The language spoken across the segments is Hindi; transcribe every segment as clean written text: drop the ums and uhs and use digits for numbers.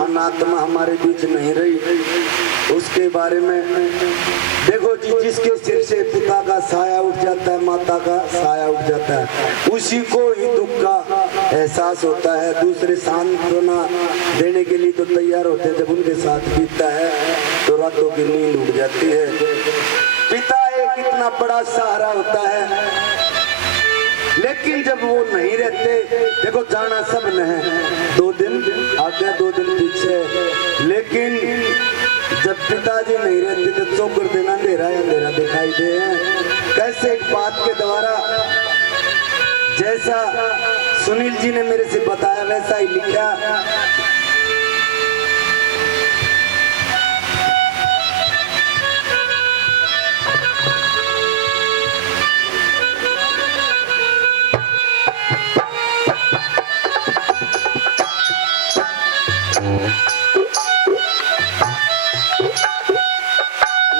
महान आत्मा हमारे बीच नहीं रही, उसके बारे में देखो जी। जिसके सिर से पिता का साया उठ जाता है, माता का साया उठ जाता है, उसी को ही दुख का एहसास होता है। दूसरे सांत्वना देने के लिए तो तैयार होते हैं, जब उनके साथ बीतता है तो रातों की नींद उड़ जाती है। पिता एक इतना बड़ा सहारा होता है, लेकिन जब वो नहीं रहते, देखो जाना सब ने है, 2 दिन आगे 2 दिन पीछे, लेकिन जब पिताजी नहीं रहते तो चौकर दिन अंधेरा अंधेरा दिखाई दे। कैसे एक बात के द्वारा, जैसा सुनील जी ने मेरे से बताया वैसा ही लिखा।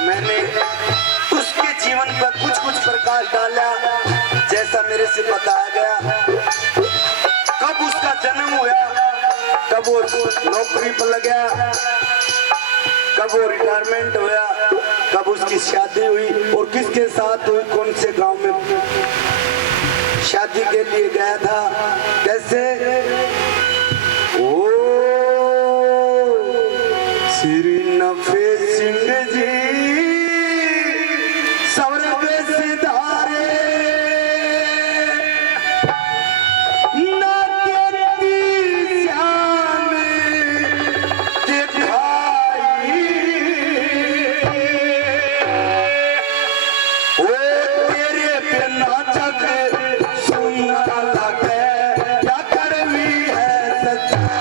मैंने उसके जीवन पर कुछ कुछ प्रकाश डाला, जैसा मेरे से बताया गया। कब उसका जन्म हुआ, कब वो नौकरी पर लग गया, कब वो रिटायरमेंट हुआ, कब उसकी शादी हुई और किसके साथ हुई, कौन से गांव में शादी के लिए गया था, कैसे। ओ श्री नफे सिंह जी स्वर्ग सिधारे, न तेरी श्याम दिखाई, ओ तेरे बिना जग सुना लगे, क्या कड़वी है सच्चाई।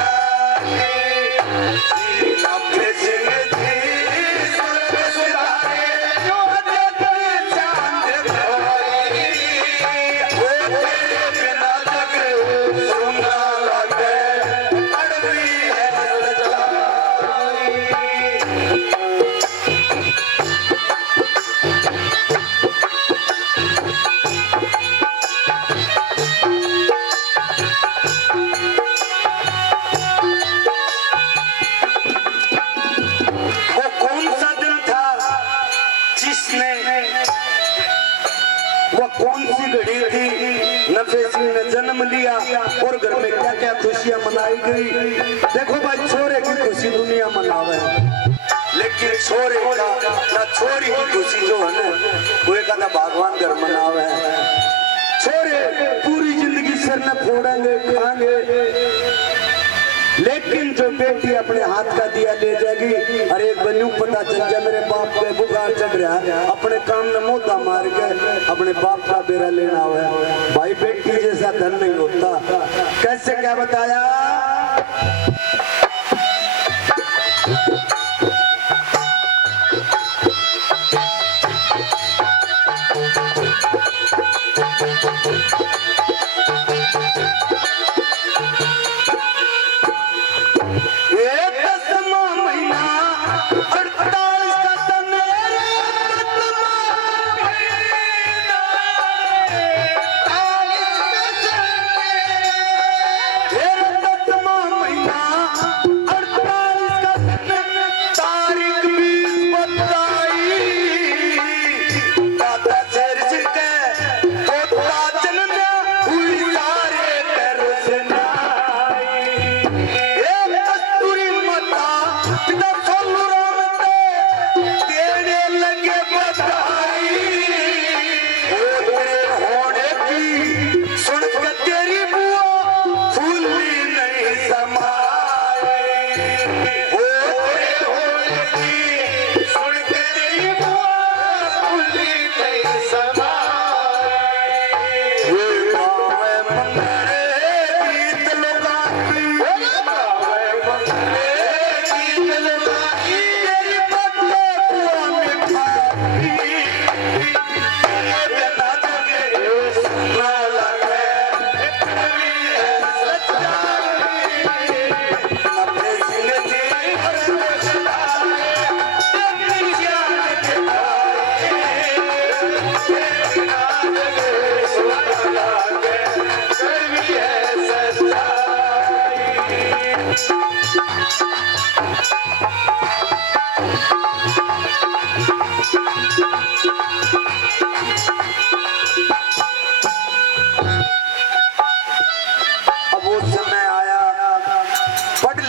कौन सी घड़ी थी नफे सिंह ने जन्म लिया और घर में क्या क्या खुशियां मनाई गई। देखो भाई, छोरे की खुशी दुनिया मनावे, लेकिन छोरे का ना छोरी की खुशी जो है ना, वो एक आधा भगवान घर मनावे। छोरे पूरी जिंदगी सिर न फोड़ेंगे, खाएंगे, लेकिन जो बेटी अपने हाथ का दिया ले जाएगी, अरे एक बनू पता चल जाए मेरे बाप पे बुखार चढ़ रहा है, अपने काम में मोता मार के अपने बाप का बेरा लेना हुआ। भाई बेटी जैसा धन नहीं होता। कैसे क्या बताया,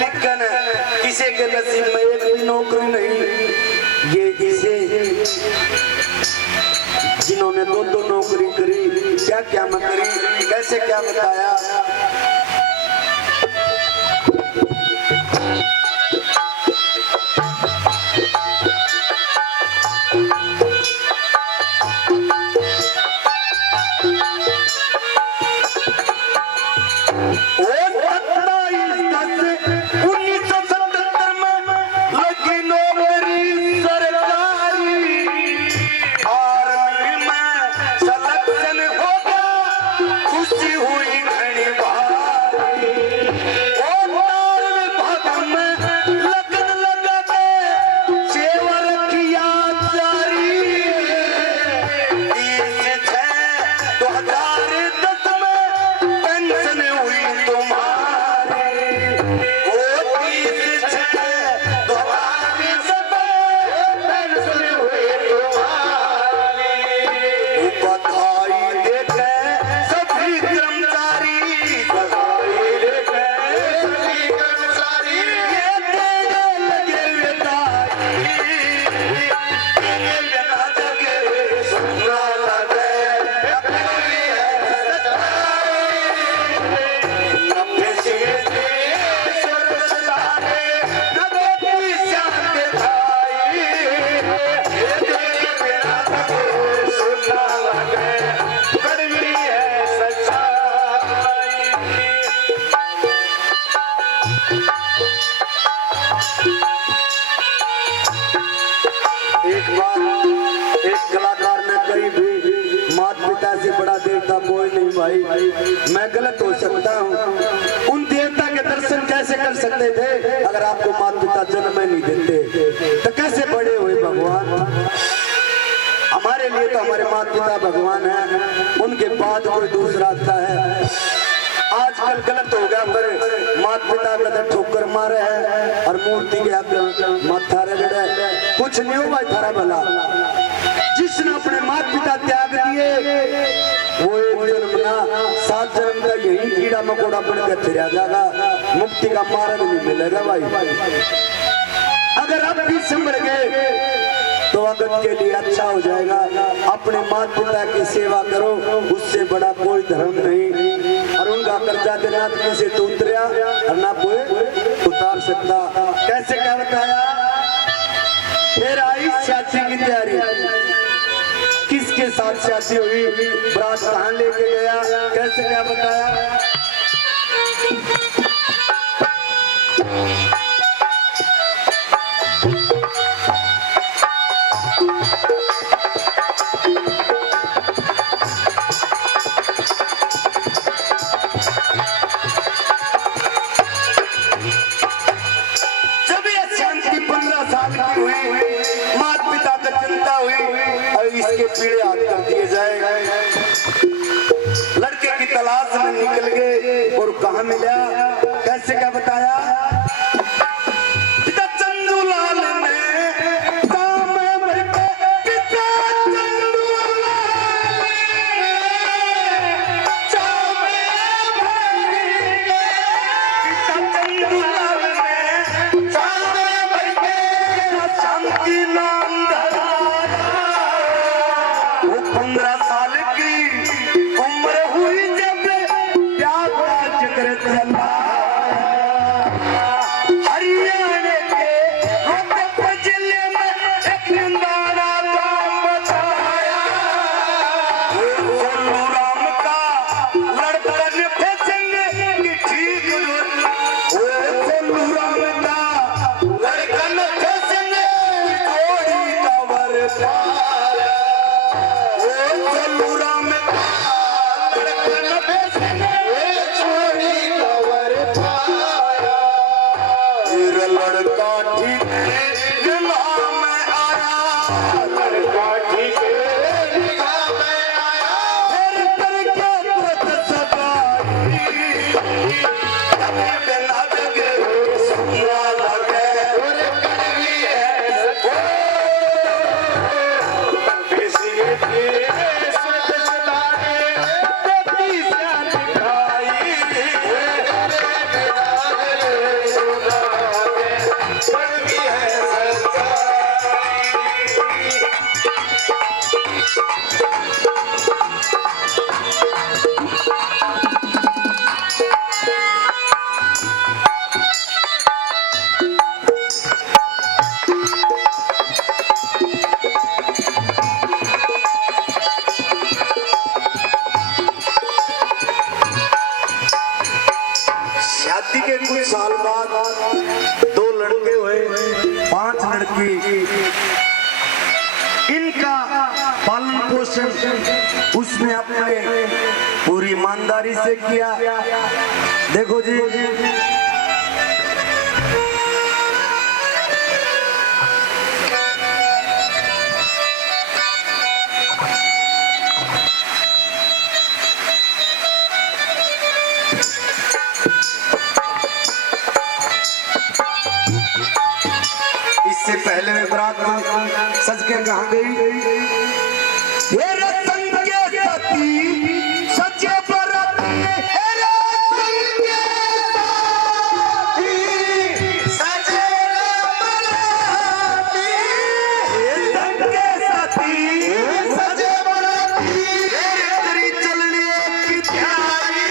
लेकिन किसी के नसीब में एक भी नौकरी नहीं। ये इसे जिन्होंने दो दो नौकरी करी, क्या क्या मैं करी, कैसे क्या बताया। कोई नहीं भाई, मैं गलत हो सकता हूँ। उन देवता के दर्शन कैसे कर सकते थे अगर आपको माता पिता जन्म नहीं देते, तो कैसे बड़े हुए भगवान। हमारे लिए तो हमारे माता पिता भगवान है, उनके बाद कोई दूसरा आता है। आजकल गलत हो गया, पर माता पिता का ठोकर मारे है और मूर्ति के आगे माथा रगड़े। कुछ नहीं हुआ थारा भला। जिसने अपने माता पिता त्याग दिए वो एक जन्म ना 7 जन्म का यही कीड़ा मकोड़ा बन के फिर जाएगा, मुक्ति का मार्ग नहीं मिलेगा भाई। अगर आप भी संभल गए तो अगत के लिए अच्छा हो जाएगा। अपने माता पिता की सेवा करो, उससे बड़ा कोई धर्म नहीं। और उनका कर्जा देना किसी तो उतरिया और ना कोई उतार सकता। कैसे क्या बताया। फिर आई शादी की तैयारी, किसके साथ शादी हुई, बरात कहाँ लेके गया, कैसे क्या बताया। जब ये शांति 15 साल की हुई, माता पिता का चिंता हुई और इसके पीड़े हाथ कर दिए जाए। लड़के की तलाश में निकल गए और कहाँ मिला, कैसे क्या बताया। पिता चंदूलाल ने रोशन उसने अपने पूरी ईमानदारी से किया। देखो जी, इससे पहले में बारात सज के कहाँ गई? ये रतन के सती सच्चे बराती, ये रतन के सती सच्चे बराती, ये रतन के सती सच्चे बराती, तेरी चलने की तैयारी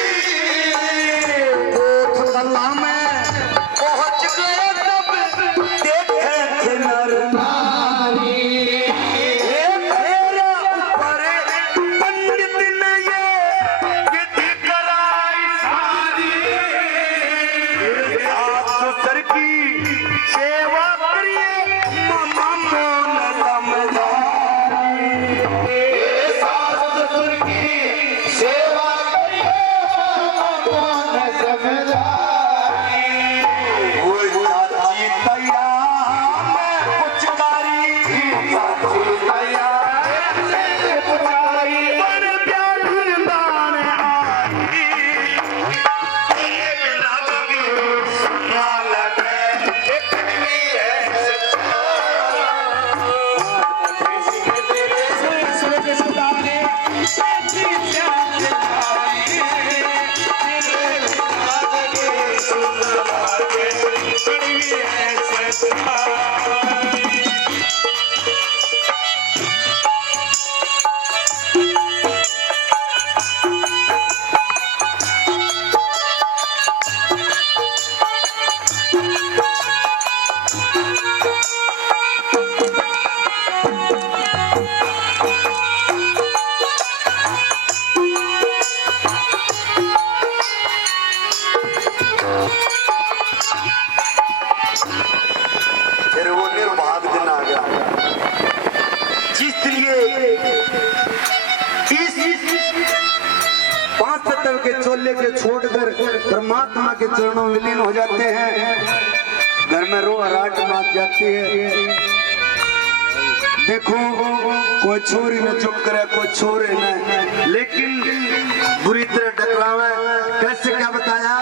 वो थल्ला में पहुंच गए तब देखे नर नारी। तेरा ऊपर पंडित ने ये विधि कराई सारी, आप सर की सेवा करिए मामा मोन समझारी, सास ससुर की सेवा करिए मामा मोन समझारी। वो चाची तैयार में कुछ कारी, चाची तैयार में कुछ कारी, पर प्यार दान आई, ये बिना कभी सुना लगे, एक भी है सच्चा। तेरे सुधारे ऐसी प्यार आई, तेरे बिना कभी सुना लगे, एक भी है सच्चा। फिर वो निर्भाग दिन आ गया, इसलिए इस 5 तत्व के चोले के छोड़कर परमात्मा के चरणों में विलीन हो जाते हैं। घर में रो हराट मात जाती है। देखो कोई छोरी न चुप करे, कोई छोरे न, लेकिन बुरी तरह टकरावे। कैसे क्या बताया?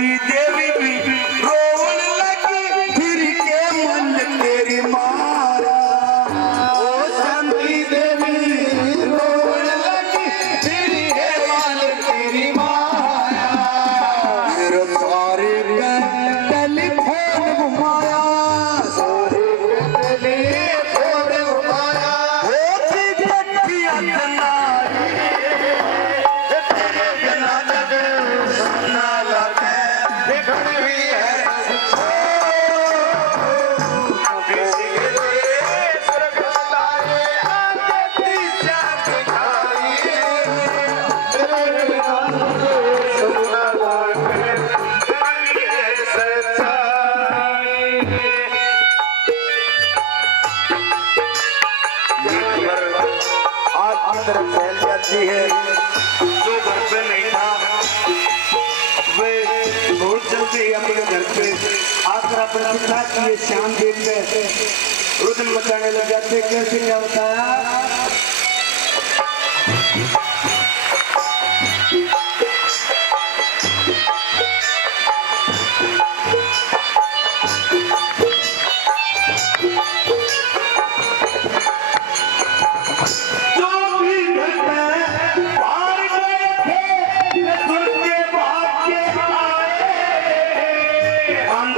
देवी भी रोवन लगी, फिर के मन तेरी मारा। ओ शांति देवी रोवन लगी, फिर के मन तेरी मारा। मेरे सारे टेलीफोन घुमाया, सारे टेलीफोन घुमाया, होती गठी अंतनारी, तेरे बिना जग सुना लगे, देखन भी है तरफ फैल जाती है। जो घर पे नहीं था वे बहुत जल्दी अपने घर पे आकर अपने पिता की ये शान देख के रुदन मचाने लग जाते। कैसे क्या बताया?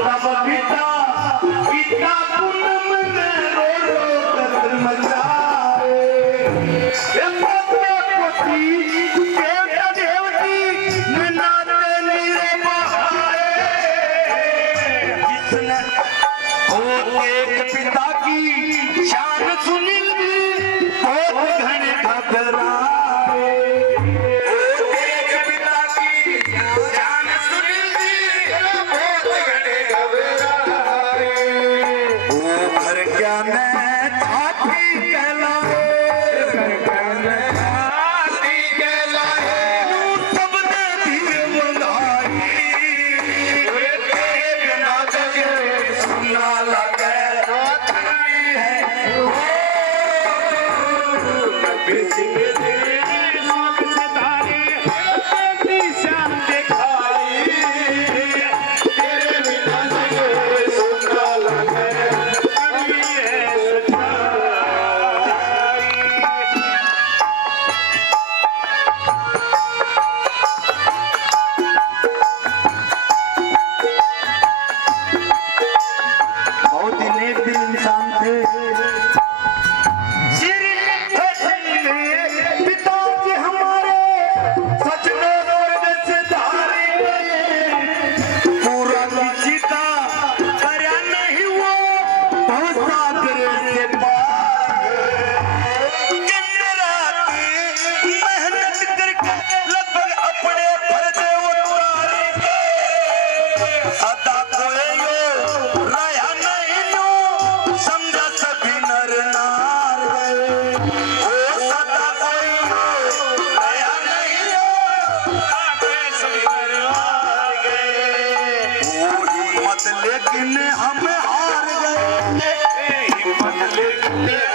तब पिता पिता पूनम में रो रो कर मचाए पोती देवता देवती ननाते नीरे बहाए जिसने एक पिता की शान सुनी बहुत घने घबराए एक पिता की शान सुनी बहुत घने घबराए वो घर क्या मैं हाथी कहलाए घर क्या मैं हाथी कहलाए सब ने धीरे बुलाई बिना जगे सुना लगे बहुत ही नेक दिल इंसान थे पिताजी हमारे सच में स्वर्ग से धारे पूरा चिता करया नहीं वो भवसागर से दिन रात मेहनत करके लगभग अपने पर्दे उतारे सदा कोई रहा नहीं नो समझा सभी नर नार गए सदा कोई रहा नहीं नो सभी नर नार गए वो हिम्मत लेकिन हम हार गए हिम्मत लेकिन